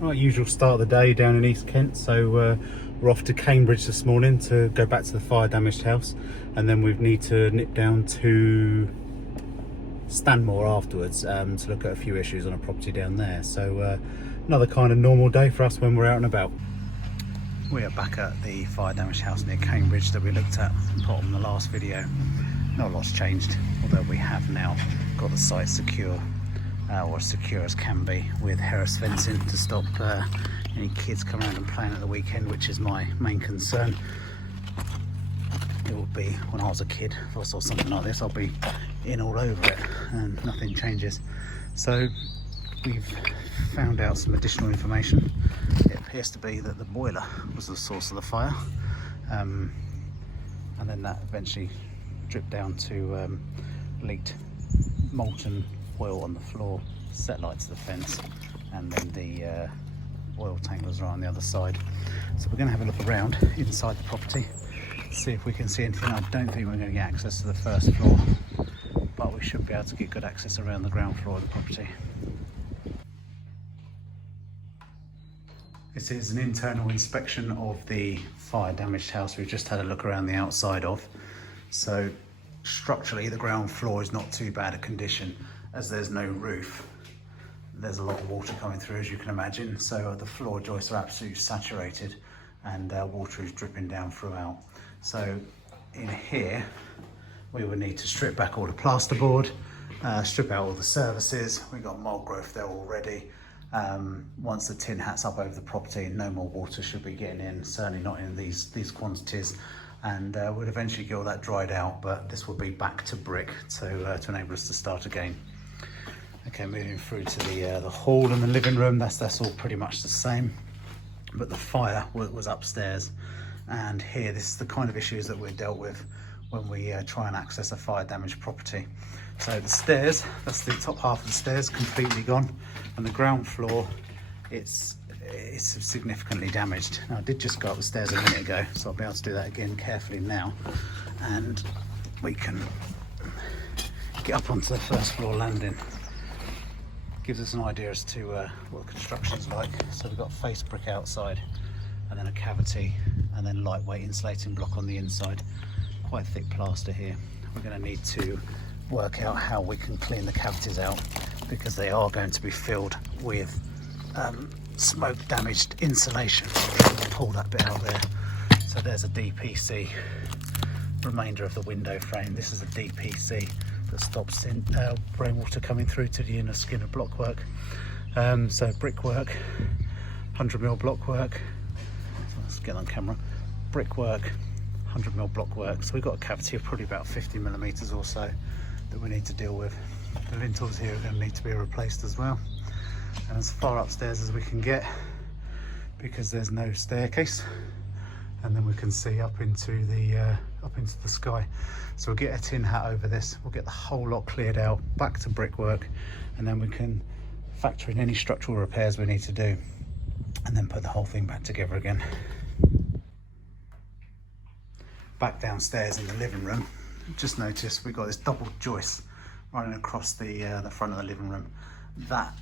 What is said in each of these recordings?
Right, usual start of the day down in East Kent, so we're off to Cambridge this morning to go back to the fire damaged house, and then we need to nip down to Stanmore afterwards to look at a few issues on a property down there. So another kind of normal day for us when we're out and about. We are back at the fire damaged house near Cambridge that we looked at in the last video. Not a lot's changed, although we have now got the site secure, or as secure as can be, with Harris fencing to stop any kids coming around and playing at the weekend, which is my main concern. It would be when I was a kid, if I saw something like this, I'll be in all over it and nothing changes. So we've found out some additional information. It appears to be that the boiler was the source of the fire, and then that eventually dripped down to leaked molten oil on the floor, set light to the fence, and then the oil tank was right on the other side. So we're going to have a look around inside the property, see if we can see anything. I don't think we're going to get access to the first floor, but we should be able to get good access around the ground floor of the property. This is an internal inspection of the fire damaged house we've just had a look around the outside of. So structurally the ground floor is not too bad a condition, as there's no roof. There's a lot of water coming through, as you can imagine, so the floor joists are absolutely saturated and water is dripping down throughout. So in here we would need to strip back all the plasterboard, strip out all the services. We've got mold growth there already. Once the tin hat's up over the property, no more water should be getting in, certainly not in these quantities, and we'd eventually get all that dried out, but this will be back to brick to enable us to start again. Okay, moving through to the hall and the living room, that's all pretty much the same, but the fire was upstairs, and here this is the kind of issues that we're dealt with when we try and access a fire damaged property. So the stairs, that's the top half of the stairs, completely gone, and the ground floor, it's significantly damaged. Now I did just go up the stairs a minute ago, so I'll be able to do that again carefully now, and we can get up onto the first floor landing. Gives us an idea as to what the construction's like. So we've got face brick outside, and then a cavity, and then lightweight insulating block on the inside. Quite thick plaster here. We're going to need to work out how we can clean the cavities out, because they are going to be filled with smoke damaged insulation. Pull that bit out there. So there's a DPC, remainder of the window frame. This is a DPC that stops rainwater coming through to the inner skin of blockwork. So brickwork, 100mm blockwork. So let's get on camera. Brickwork, 100mm blockwork. So we've got a cavity of probably about 50mm or so that we need to deal with. The lintels here are going to need to be replaced as well, and as far upstairs as we can get, because there's no staircase, and then we can see up into the sky. So we'll get a tin hat over this, we'll get the whole lot cleared out, back to brickwork, and then we can factor in any structural repairs we need to do, and then put the whole thing back together again. Back downstairs in the living room, just noticed we've got this double joist running across the front of the living room. That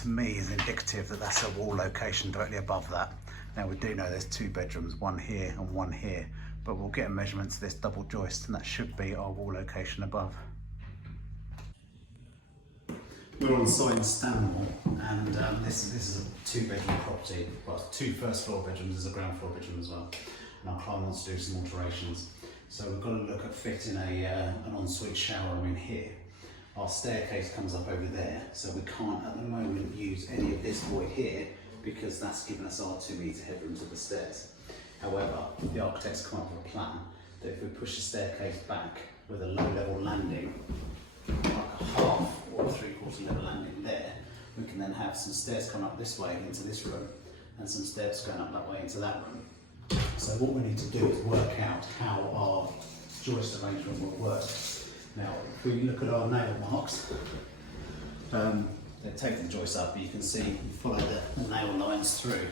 to me is indicative that that's a wall location directly above that. Now we do know there's two bedrooms, one here and one here, but we'll get a measurement to this double joist, and that should be our wall location above. We're on site in Stanmore, and this is a 2-bedroom property. Well, 2 first floor bedrooms, there's a ground floor bedroom as well. And our client wants to do some alterations. So we've got to look at fitting an ensuite shower room in here. Our staircase comes up over there, so we can't at the moment use any of this void here, because that's given us our 2-metre headroom to the stairs. However, the architect's come up with a plan that if we push the staircase back with a low-level landing, like a half or a 3/4 level landing there, we can then have some stairs coming up this way into this room, and some steps going up that way into that room. So what we need to do is work out how our joist arrangement will work. Now, if we look at our nail marks, they take the joist up, but you can see, follow the nail lines through,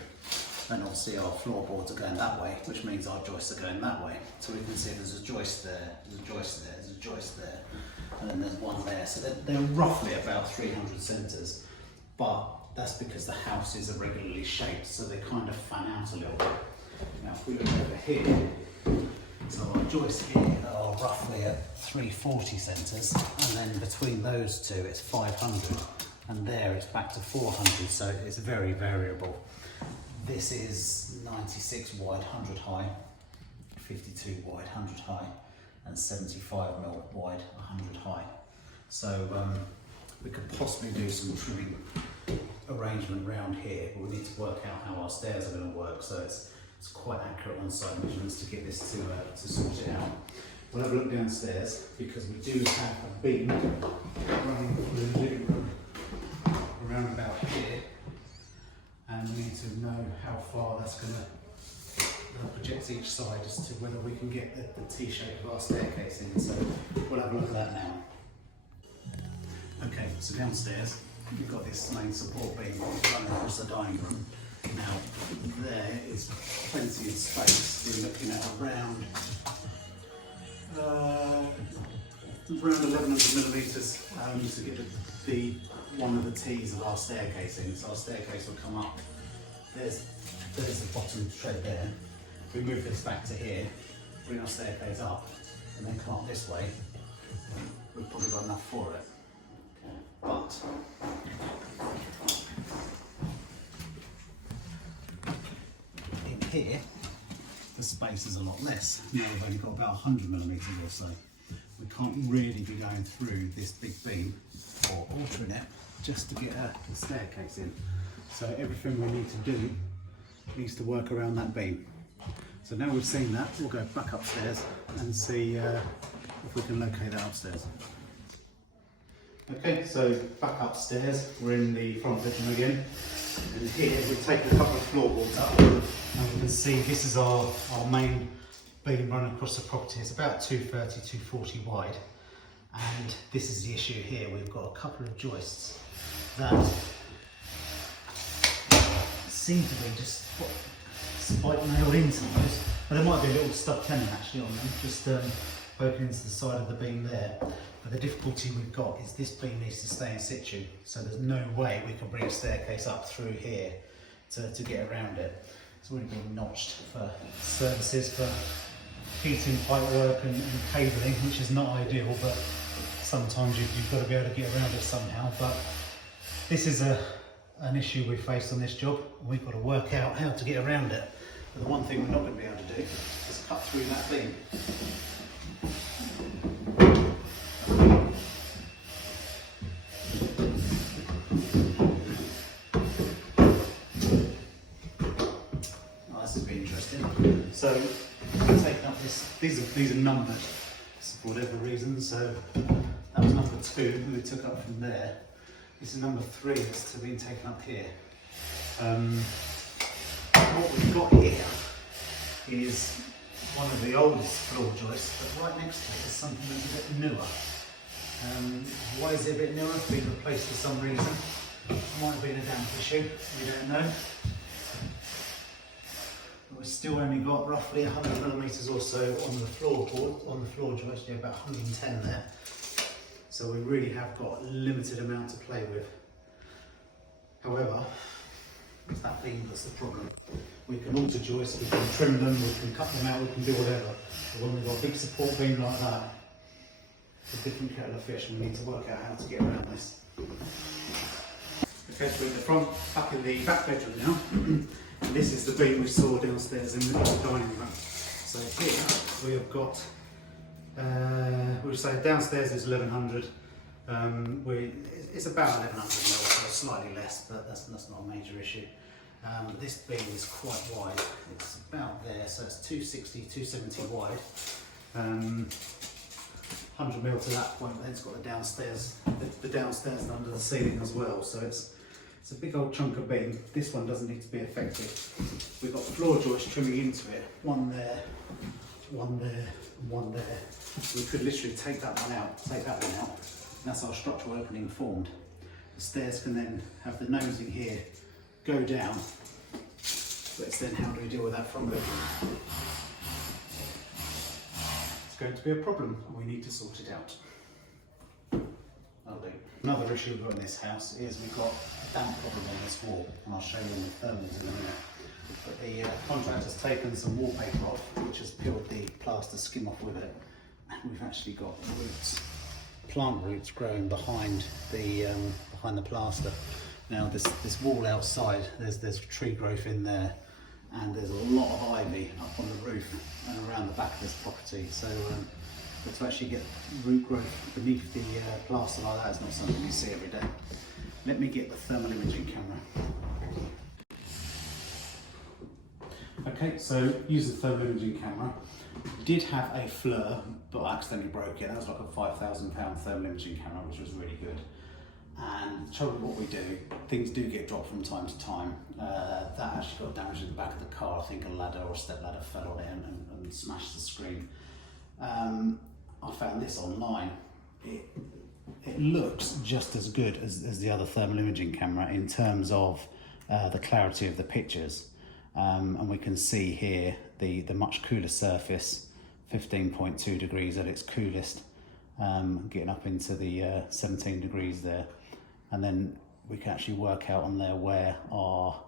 and obviously our floorboards are going that way, which means our joists are going that way. So we can see there's a joist there, there's a joist there, there's a joist there, and then there's one there. So they're roughly about 300 centres, but that's because the house is irregularly shaped, so they kind of fan out a little bit. Now if we look over here, so our joists here are roughly at 340 centres, and then between those two it's 500, and there it's back to 400, so it's very variable. This is 96 wide, 100 high, 52 wide, 100 high, and 75mm wide, 100 high. So we could possibly do some trimming arrangement around here, but we need to work out how our stairs are going to work, so it's quite accurate on site measurements to get this to sort it out. We'll have a look downstairs because we do have a beam running through the living room around about here, and we need to know how far that's going to project each side as to whether we can get the T-shape of our staircase in. So we'll have a look at that now. Okay, so downstairs we've got this main support beam running across the dining room. Now there is plenty of space. We're looking at around 1100mm to get the one of the T's of our staircase in. So our staircase will come up. There's the bottom tread there. If we move this back to here, bring our staircase up, and then come up this way, we've probably got enough for it. But in here, the space is a lot less. Now we've only got about 100mm or so. We can't really be going through this big beam or altering it just to get a staircase in. So everything we need to do needs to work around that beam. So now we've seen that, we'll go back upstairs and see if we can locate that upstairs. Okay, so back upstairs, we're in the front bedroom again, and here we've taken a couple of floorboards up, and you can see this is our main beam running across the property. It's about 230, 240 wide, and this is the issue here. We've got a couple of joists that seem to be just spike nailed into those, but there might be a little stub tenon actually on them, just poking into the side of the beam there. But the difficulty we've got is this beam needs to stay in situ, so there's no way we can bring a staircase up through here to get around it. It's already been notched for services, for heating, pipe work and cabling, which is not ideal, but sometimes you've got to be able to get around it somehow. But this is an issue we faced on this job, and we've got to work out how to get around it. But the one thing we're not going to be able to do is cut through that beam. So we've taken up these are numbered for whatever reason, so that was number 2 that we took up from there. This is number 3 that's been taken up here. What we've got here is one of the oldest floor joists, but right next to it is something that's a bit newer. Why is it a bit newer? It's been replaced for some reason. It might have been a damp issue, we don't know. We've still only got roughly 100mm or so on the floorboard, on the floor joist, yeah, about 110 there. So we really have got a limited amount to play with. However, it's that beam that's the problem. We can alter joists, we can trim them, we can cut them out, we can do whatever. But when we've got a big support beam like that, it's a different kettle of fish, and we need to work out how to get around this. Okay, so we're in the front, back in the back bedroom now. And this is the beam we saw downstairs in the dining room. So here we have got, we'll say downstairs is 1100. It's about 1100 mil, so slightly less, but that's not a major issue. This beam is quite wide. It's about there, so it's 260, 270 wide. 100 mil to that point, then it's got the downstairs under the ceiling as well. So it's a big old chunk of beam. This one doesn't need to be effective. We've got floor joists trimming into it. One there, one there, one there. We could literally take that one out, take that one out. And that's our structural opening formed. The stairs can then have the nosing here, go down. But it's then how do we deal with that from there? It's going to be a problem, and we need to sort it out. Another issue we've got in this house is we've got a damp problem on this wall, and I'll show you in the thermals in a minute. But the contractor's taken some wallpaper off, which has peeled the plaster skim off with it, and we've actually got roots, plant roots growing behind the plaster. Now this wall outside, there's tree growth in there, and there's a lot of ivy up on the roof and around the back of this property. So but to actually get root growth beneath the plaster like that is not something you see every day. Let me get the thermal imaging camera. Okay, so using the thermal imaging camera, did have a FLIR, but I accidentally broke it. That was like a £5,000 thermal imaging camera, which was really good. And the trouble with what we do, things do get dropped from time to time. That actually got damaged in the back of the car. I think a ladder or a step ladder fell on it and smashed the screen. I found this online. It looks just as good as the other thermal imaging camera in terms of the clarity of the pictures. And we can see here the much cooler surface, 15.2 degrees at its coolest, getting up into the 17 degrees there. And then we can actually work out on there where our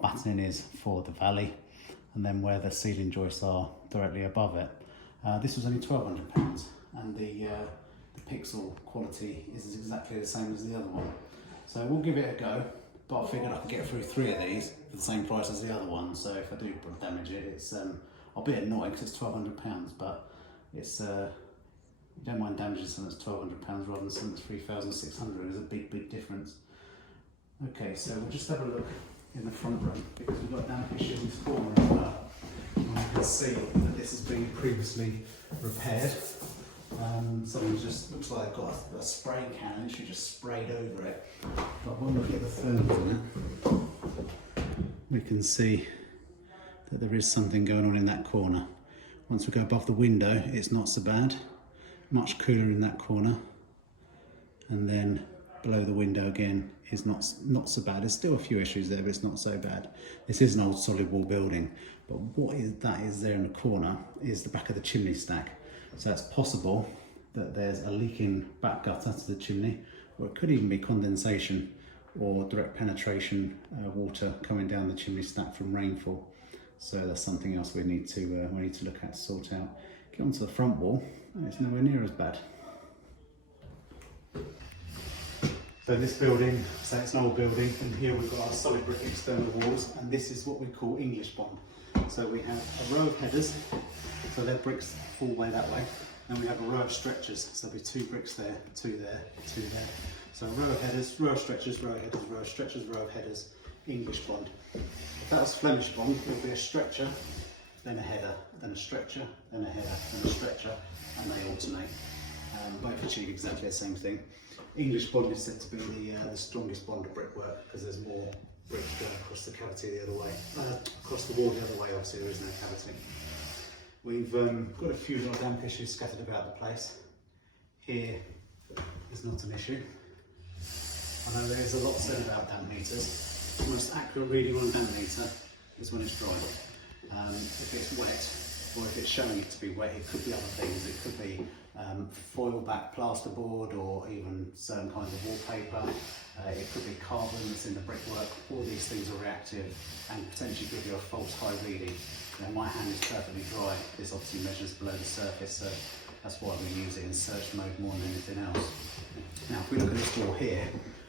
battening is for the valley, and then where the ceiling joists are directly above it. This was only £1,200, and the pixel quality is exactly the same as the other one. So we'll give it a go, but I figured I could get through 3 of these for the same price as the other one. So if I do damage it, it's I'll be annoyed because it's £1,200, but it's you don't mind damaging something that's £1,200 rather than something that's £3,600. There's a big difference. Okay, so we'll just have a look in the front room, because we've got a damp issue in this corner as well. And you can see that this has been previously repaired. Someone just looks like they've got a spray can and literally just sprayed over it. But when we get the thermal in it, we can see that there is something going on in that corner. Once we go above the window, it's not so bad. Much cooler in that corner, and then below the window again is not so bad. There's still a few issues there, but it's not so bad. This is an old solid wall building, but what is there in the corner is the back of the chimney stack. So it's possible that there's a leaking back gutter to the chimney, or it could even be condensation or direct penetration water coming down the chimney stack from rainfall. So that's something else we need to look at, sort out. Get onto the front wall, and it's nowhere near as bad. So this building, so it's an old building, and here we've got our solid brick external walls, and this is what we call English bond. So we have a row of headers, so they're bricks all the way that way, and we have a row of stretchers, so there'll be 2 bricks there, 2 there, 2 there. So a row of headers, row of stretchers, row of headers, row of stretchers, row of headers, English bond. If that was Flemish bond, it would be a stretcher, then a header, then a stretcher, then a header, then a stretcher, and they alternate. Both achieve exactly the same thing. English bond is said to be the strongest bond of brickwork, because there's more brick going across the cavity the other way, across the wall the other way. Obviously there is no cavity. We've got a few little damp issues scattered about the place. Here is not an issue. I know there is a lot said about damp meters. The most accurate reading on a damp meter is when it's dry. If it's wet, or if it's showing it to be wet, it could be other things. It could be foil back plasterboard, or even certain kinds of wallpaper. It could be carbon that's in the brickwork. All these things are reactive and potentially give you a false high reading. Now, my hand is perfectly dry. This obviously measures below the surface, so that's why we use it in search mode more than anything else. Now, if we look at this door here,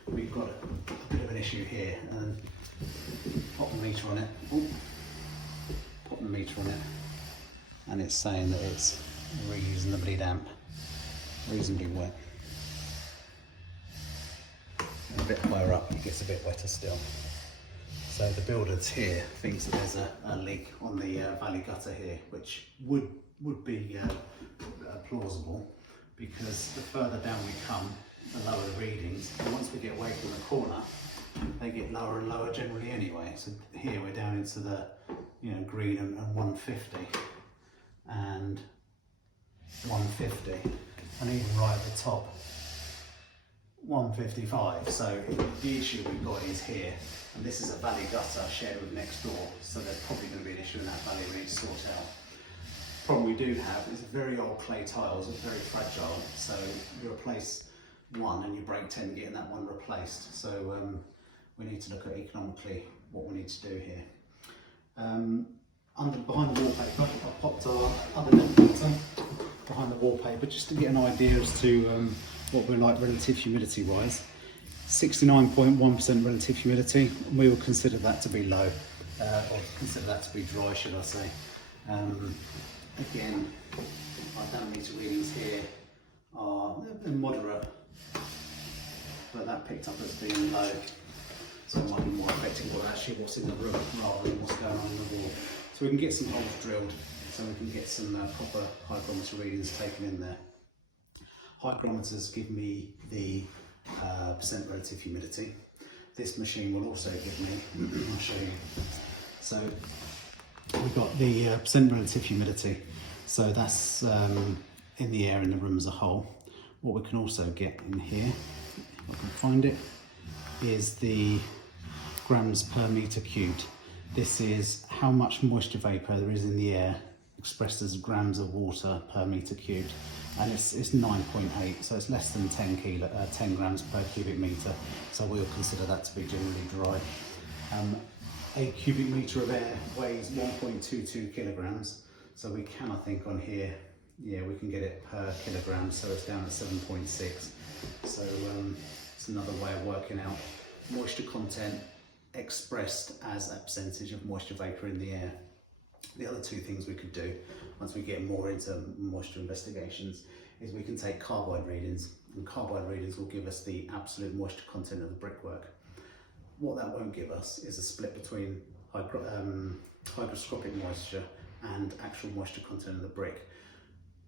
we've got a bit of an issue here, and pop the meter on it. Ooh. Pop the meter on it, and it's saying that it's reasonably damp, reasonably wet. And a bit higher up, it gets a bit wetter still. So the builders here thinks that there's a leak on the valley gutter here, which would be plausible, because the further down we come, the lower the readings. And once we get away from the corner, they get lower and lower generally anyway. So here we're down into the green and 150 and 150, and even right at the top 155. So the issue we've got is here, and this is a valley gutter shared with next door, so there's probably going to be an issue in that valley we need to sort out. Problem we do have is very old clay tiles, are very fragile, so you replace one and you break 10 getting that one replaced. So we need to look at economically what we need to do here. Behind the wallpaper, I popped our other net filter behind the wallpaper just to get an idea as to what we're like relative humidity wise. 69.1% relative humidity, and we will consider that to be low, or consider that to be dry, should I say. Again, our damp meter readings here are moderate, but that picked up as being low, so it might be more affecting what's in the room rather than what's going on in the wall. So we can get some holes drilled, so we can get some proper hygrometer readings taken in there. Hygrometers give me the percent relative humidity. This machine will also give me, I'll show you. So we've got the percent relative humidity, so that's in the air in the room as a whole. What we can also get in here, if I can find it, is the grams per meter cubed. This is how much moisture vapour there is in the air expressed as grams of water per meter cubed, and it's 9.8, so it's less than 10 grams per cubic metre, so we'll consider that to be generally dry. A cubic metre of air weighs 1.22 kilograms, so we can, I think on here, yeah, we can get it per kilogram, so it's down at 7.6. So it's another way of working out moisture content expressed as a percentage of moisture vapour in the air. The other two things we could do, once we get more into moisture investigations, is we can take carbide readings, and carbide readings will give us the absolute moisture content of the brickwork. What that won't give us is a split between hygroscopic moisture and actual moisture content of the brick.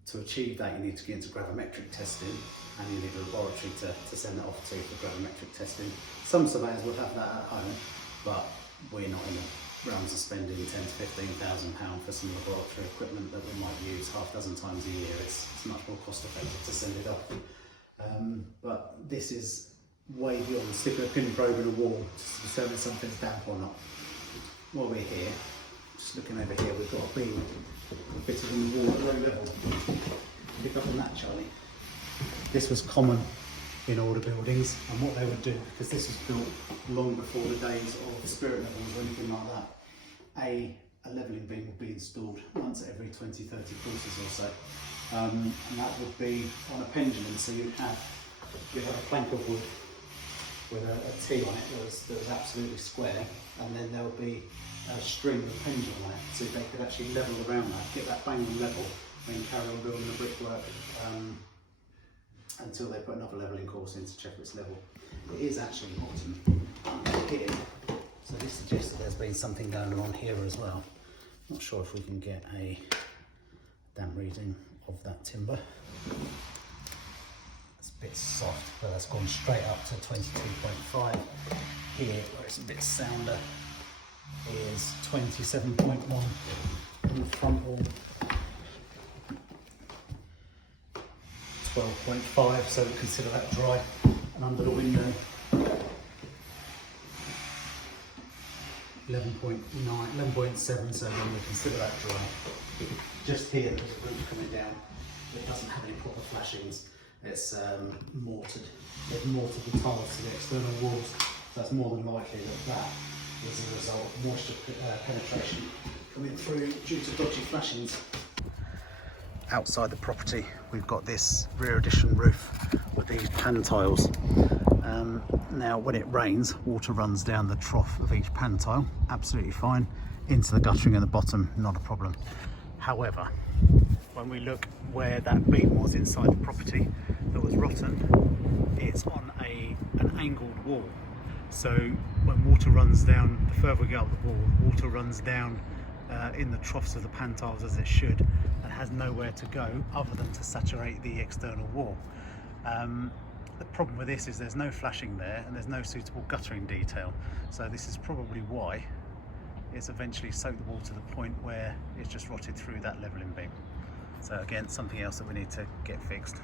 To achieve that, you need to get into gravimetric testing, and you need a laboratory to send that off to for gravimetric testing. Some surveyors will have that at home, but we're not in the realms of spending £10,000 to £15,000 for some laboratory equipment that we might use half a dozen times a year. It's much more cost effective to send it off. But this is way beyond sticking a pin probe in a wall to determine if something's damp or not. While we're here, just looking over here, we've got a beam fitted in the wall at low level. Pick up on that, Charlie. This was common in older buildings, and what they would do, because this was built long before the days of spirit levels or anything like that, a levelling beam would be installed once every 20-30 quarters or so, and that would be on a pendulum. So you'd have a plank of wood with a T on it that was absolutely square, and then there would be a string with a pendulum on it, so they could actually level around that, get that banging level, and carry on building the brickwork until they put another levelling course in to check its level. It is actually rotten here, so this suggests that there's been something going on here as well. Not sure if we can get a damp reading of that timber. It's a bit soft, but that's gone straight up to 22.5. Here, where it's a bit sounder, is 27.1 on the front wall. 12.5, so we consider that dry, and under the window 11.9, 11.7, so then we consider that dry. Just here, there's a roof coming down. It doesn't have any proper flashings. It's mortared. They've mortared the tiles to the external walls, so that's more than likely that is a result of moisture penetration coming through due to dodgy flashings. Outside the property, we've got this rear addition roof with these pan tiles. Now when it rains, water runs down the trough of each pan tile, absolutely fine, into the guttering at the bottom, not a problem. However, when we look where that beam was inside the property that was rotten, it's on an angled wall. So when water runs down, the further we go up the wall, water runs down in the troughs of the pan tiles as it should, and has nowhere to go other than to saturate the external wall. The problem with this is there's no flashing there and there's no suitable guttering detail, so this is probably why it's eventually soaked the wall to the point where it's just rotted through that levelling beam. So again, something else that we need to get fixed.